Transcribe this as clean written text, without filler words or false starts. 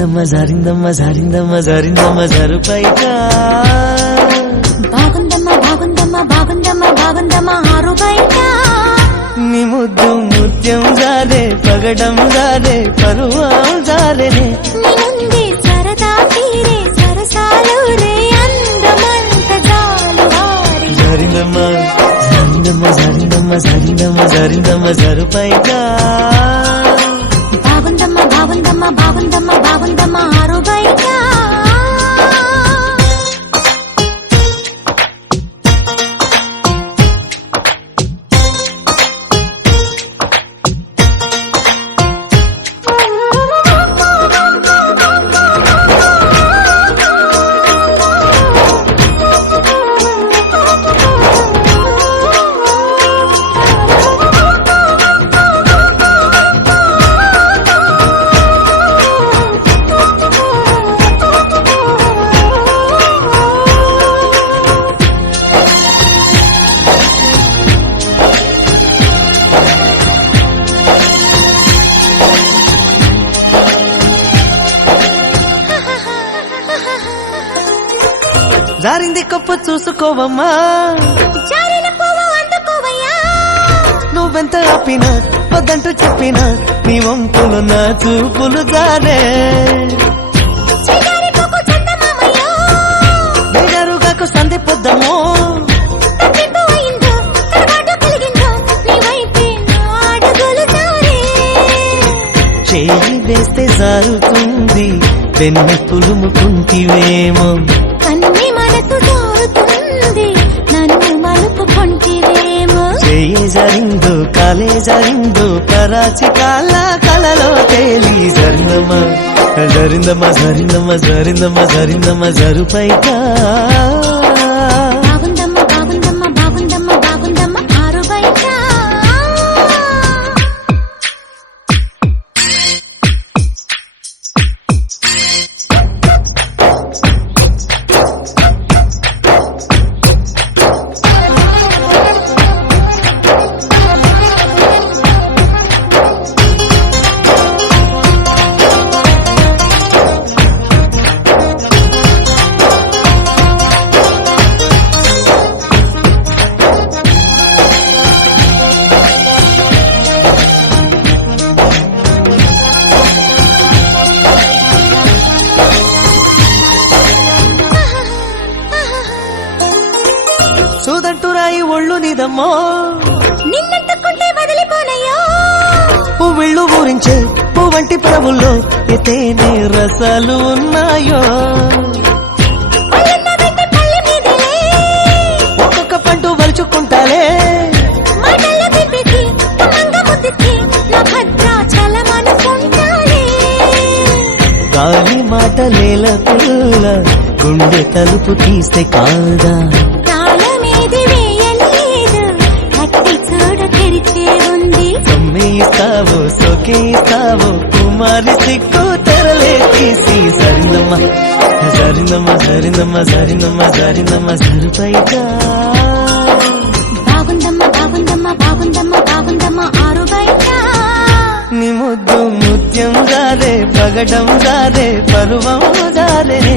జారిందమ్మ జారిందమ్మ జారిందమ్మ జారిందమ్మ జరుపైగా బాగుందమ్మ బాగుందమ్మ బాగుందమ్మ బాగుందమ్మ ఆరు బయట నీ ముద్దు ముత్యం జారే పగడం జారే పరువం జారేనే నిన్నుంది సరదా తీరే సరసాలు రే అందమంత జాలు వారి జారిందమ్మ జారిందమ్మ జారిందమ్మ జారిందమ్మ జారిందమ్మ జరుపైగా బాగుందమ్మ బాగుందమ్మ బాగుందమ్మ బాగుందమ్మ ఆరు బయట జారింది కప్పు చూసుకోవమ్మా జారిన పువ్వు అందుకోవయ్యా నువ్వెంత ఆపినా వద్దంటూ చెప్పినా నీ వంపులు నా చూపులు జారే చిగారి పువ్వు చందమామయ్యా నిజరుగాకు సంధి పొద్దమో తప్పిపో అయిందో తడబాటు కలిగిందో నీ వైపే నా అడుగులు జారే చేయి వేస్తే జారుతుంది వెన్నె పులుముకుంటివేమో కన్ని మనసు జారుతుంది నన్ను మలుపుకుంటివేమో చేయి జారిందో కాలే జారిందో పరాచి కాళ్ళ కలలో తేలి జరిందమ్మ జరిందమ్మ జరిందమ్మ జరిందమ్మ జరిందమ్మ జరుపైగా బాగుందమ్మ బాగుందమ్మ బాగుందమ్మ బాగుందమ్మ ఆరు బయట సూదంటురాయి ఒళ్ళు నీదమ్మో నిన్నట్టుకుంటే వదిలిపోనయ్యో పువ్విళ్ళు ఊరించే పువ్వంటి ప్రభుల్లో ఎతేనే రసాలు ఉన్నాయో పల్లెన్న వెంట పల్లె మీదలే ఒక్కొక్క పండు వలుచుకుంటాలే మాటల్లో తిప్పికి మంగ ముద్దికి నా భద్రాచలమనుకుంటాలే గాలి మాటలేల పిల్ల గుండె తలుపు తీస్తే కాదా తాళమేది వేయలేదు కట్టి చూడ తెరిచే ఉంది సొమ్మేయిస్తావో సోకేయిస్తావో కుమారి సిక్కు తెరలే తీసి జరిందమ్మ జరిందమ్మ జరిందమ్మ జరిందమ్మ జరిందమ్మ జరుపైగా బాగుందమ్మ బాగుందమ్మ బాగుందమ్మ బాగుందమ్మ ఆరు బయట నీ ముద్దు ముత్యం జారే పగడం జారే పరువం జారే నీ